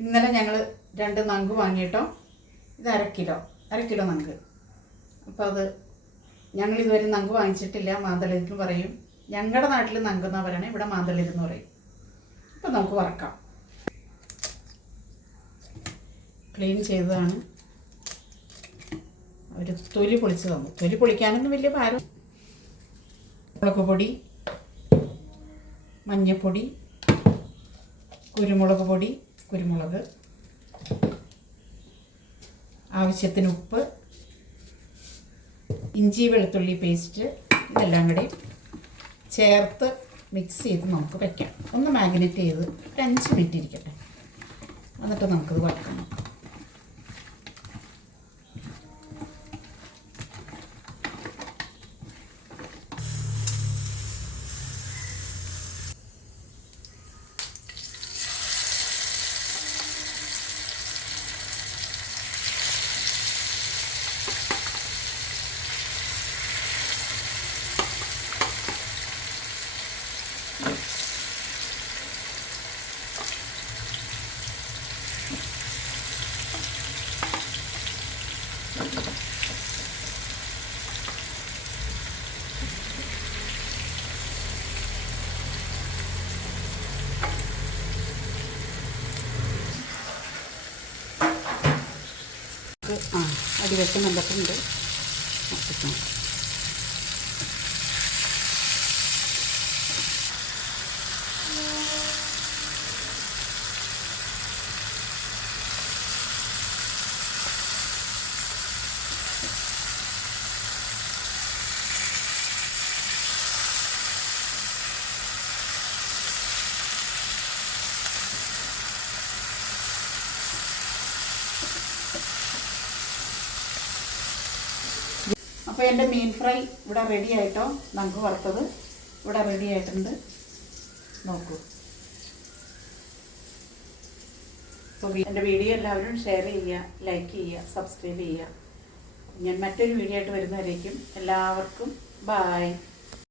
ഇന്നലെ ഞങ്ങൾ രണ്ട് നങ്ക് വാങ്ങിയിട്ടോ. ഇത് അര കിലോ. അര കിലോ നങ്ക്. അപ്പോൾ അത് ഞങ്ങൾ ഇതുവരെ നങ്ക് വാങ്ങിച്ചിട്ടില്ല മാന്തളിരുന്ന് പറയും. ഞങ്ങളുടെ നാട്ടിൽ നങ്ക് എന്നാ പറയണേ ഇവിടെ മാന്തളിരുന്ന് പറയും. അപ്പോൾ നമുക്ക് വറക്കാം. ക്ലീൻ ചെയ്തതാണ്. അവർ തൊലി പൊളിച്ച് തന്നു. തൊലി പൊളിക്കാനൊന്നും വലിയ ഭാരം മുളക് മഞ്ഞപ്പൊടി കുരുമുളക് പൊടി കുരുമുളക് ആവശ്യത്തിന് ഉപ്പ് ഇഞ്ചി വെളുത്തുള്ളി പേസ്റ്റ് ഇതെല്ലാം കൂടി ചേർത്ത് മിക്സ് ചെയ്ത് നമുക്ക് വയ്ക്കാം ഒന്ന് മാഗ്നറ്റ് ചെയ്ത് ഒരു അഞ്ച് മിനിറ്റ് ഇരിക്കട്ടെ. എന്നിട്ട് നമുക്കത് വറക്കണം ഇത് ആ അടിവശം കണ്ടിട്ടുണ്ട് മറക്കണം അപ്പോൾ എന്റെ മീൻ ഫ്രൈ ഇവിടെ റെഡി ആയിട്ടോ? നമുക്ക് വറുത്തത് ഇവിടെ റെഡി ആയിട്ടുണ്ട്. നോക്കൂ. അപ്പോൾ എന്റെ വീഡിയോ എല്ലാവരും ഷെയർ ചെയ്യുക ലൈക്ക് ചെയ്യുക സബ്സ്ക്രൈബ് ചെയ്യുക. ഞാൻ മറ്റൊരു വീഡിയോ ആയിട്ട് വരുന്നവരേക്കും എല്ലാവർക്കും ബായ്